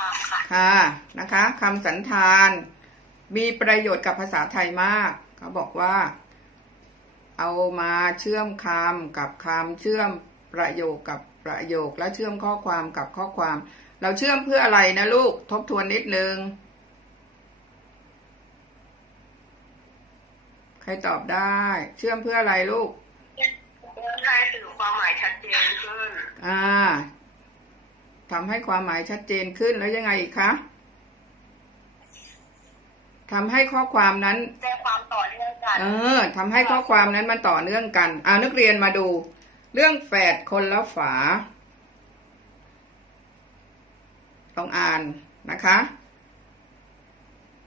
ความค่ะค่ะนะคะคำสันธาน มีประโยชน์กับภาษาไทยมาก เขาบอกว่า เอามาเชื่อมคำกับคำเชื่อมประโยคกับประโยคและเชื่อมข้อความกับข้อความ เราเชื่อมเพื่ออะไรนะลูกทบทวนนิดนึง ใครตอบได้ เชื่อมเพื่ออะไรลูกให้สื่อความหมายชัดเจนขึ้น อ่า ทำให้ความหมายชัดเจนขึ้นแล้วยังไงอีกคะทำให้ข้อความนั้นแจ้งความต่อเนื่องกัน เออทำให้ข้อความนั้นมันต่อเนื่องกันอ่านักเรียนมาดู เรื่องแฝดคนละฝาต้องอ่านนะคะ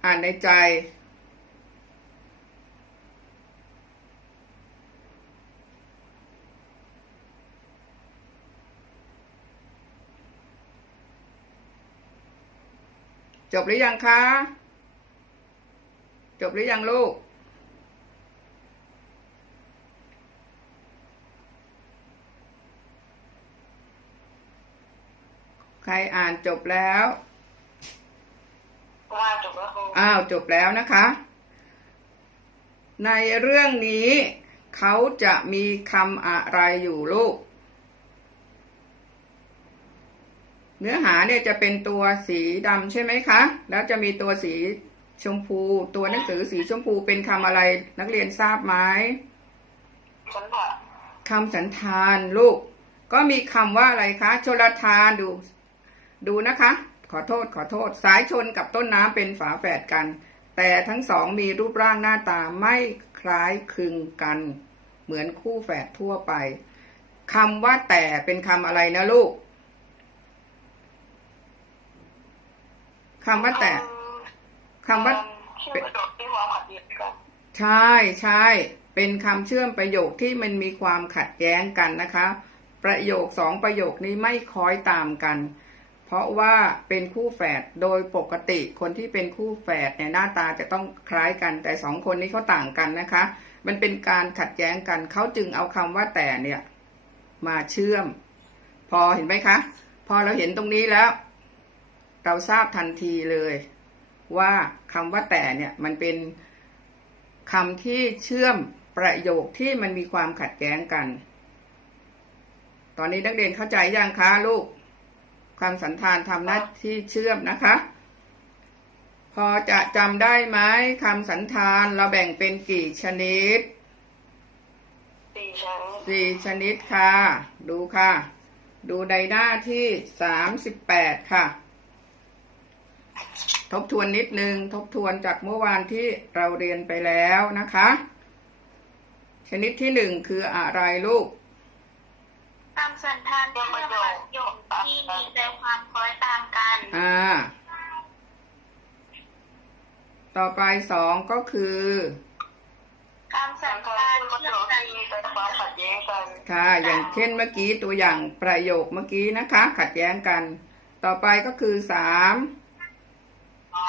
อ่านในใจ จบหรือยังคะ จบหรือยังลูก ใครอ่านจบแล้วว่าจบแล้วครูอ้าวจบแล้วนะคะ ในเรื่องนี้ เขาจะมีคำอะไรอยู่ลูก เนื้อหาเนี่ยจะเป็นตัวสีดำใช่ไหมคะ แล้วจะมีตัวสีชมพู ตัวหนังสือสีชมพูเป็นคำอะไรนักเรียนทราบไหมฉันค่ะคำสันธานลูก ก็มีคำว่าอะไรคะชลทานดู ดูนะคะ ขอโทษขอโทษ สายชนกับต้นน้ำเป็นฝาแฝดกัน แต่ทั้งสองมีรูปร่างหน้าตาไม่คล้ายคลึงกัน เหมือนคู่แฝดทั่วไปคำว่าแต่เป็นคำอะไรนะลูก คำว่าแต่คำว่าชื่อประโยชน์ที่ความขัดแย้งกันใช่ใช่เป็นคำเชื่อมประโยคที่มันมีความขัดแย้งกันนะคะ ประโยคสองประโยคนี้ไม่คล้อยตามกัน เพราะว่าเป็นคู่แฝดโดยปกติคนที่เป็นคู่แฝดเนี่ยหน้าตาจะต้องคล้ายกันแต่สองคนนี้เขาต่างกันนะคะ มันเป็นการขัดแย้งกันเขาจึงเอาคำว่าแต่เนี่ย มาเชื่อม พอเห็นไหมคะ พอเราเห็นตรงนี้แล้ว เราทราบทันทีเลยว่าคำว่าแต่เนี่ยมันเป็นคำที่เชื่อมประโยคที่มันมีความขัดแย้งกัน ตอนนี้นักเรียนเข้าใจยังคะลูก ความสันธานทำหน้าที่เชื่อมนะคะ พอจะจำได้ไหมคำสันธานเราแบ่งเป็นกี่ชนิดสี่ชั้นสี่ชนิดค่ะ ดูค่ะ ดูในหน้าที่สามสิบแปดค่ะ ทบทวนนิดนึง ทบทวนจากเมื่อวานที่เราเรียนไปแล้วนะคะ ชนิดที่หนึ่งคืออะไรลูกคำสันธานเชื่อมประโยคที่มีใจความคล้อยตามกัน อ่า ต่อไปสองก็คือคำสัสันงคธามนประเชื่โยอมชน์ประที่โยมีคแต่ความขัดแย้งกัน ค่ะ อย่างเช่นเมื่อกี้ตัวอย่างประโยคเมื่อกี้นะคะ ขัดแย้งกัน ต่อไปก็คือสาม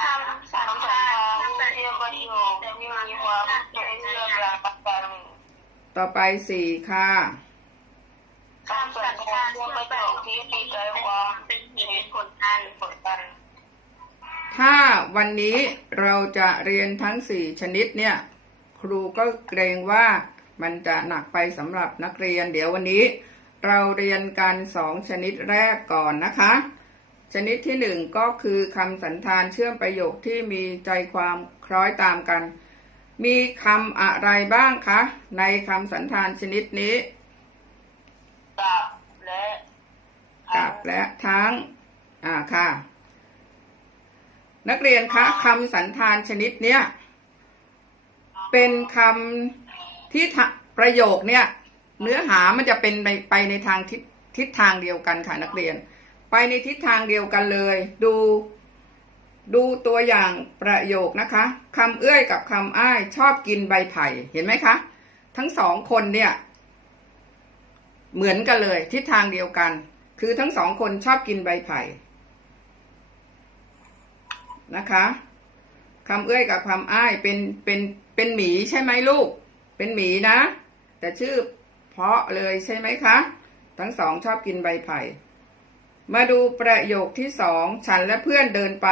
คำสันคำธาเชื่อมเชื่ปอระประโยโยคมีความมคาวขัดเชื่องมกันกันต่อไปสี่ค่ะคำสันธานเชื่อประโยคที่มีใจความเป็นเหตุผลกันผลกันถ้าวันนี้เราจะเรียนทั้งสี่ชนิดเนี่ย ครูก็เกรงว่ามันจะหนักไปสำหรับนักเรียน เดี๋ยววันนี้ เราเรียนกันสองชนิดแรกก่อนนะคะ ชนิดที่หนึ่งก็คือคำสันธานเชื่อมประโยคที่มีใจความคล้อยตามกัน มีคำอะไรบ้างคะ ในคำสันธานชนิดนี้กับและกับและทั้ง อ่าค่ะ นักเรียนคะคำสันธานชนิดเนี้ยเป็นคำที่ทะประโยคเนี่ย เนื้อหามันจะเป็นไปไปในทางทิศทิศทางเดียวกันค่ะนักเรียน ไปในทิศทางเดียวกันเลย ดู ดูตัวอย่างประโยคนะคะคำเอื้อยกับคำอ้ายชอบกินใบไผ่เห็นไหมคะ ทั้งสองคนเนี่ย เหมือนกันเลย ทิศทางเดียวกัน คือทั้งสองคนชอบกินใบไผ่นะคะคำเอื้อยกับคำอ้ายเป็นเป็นเป็นหมีใช่ไหมลูก เป็นหมีนะ แต่ชื่อเพาะเลยใช่ไหมคะ ทั้งสองชอบกินใบไผ่ มาดูประโยคที่สองฉันและเพื่อนเดินไป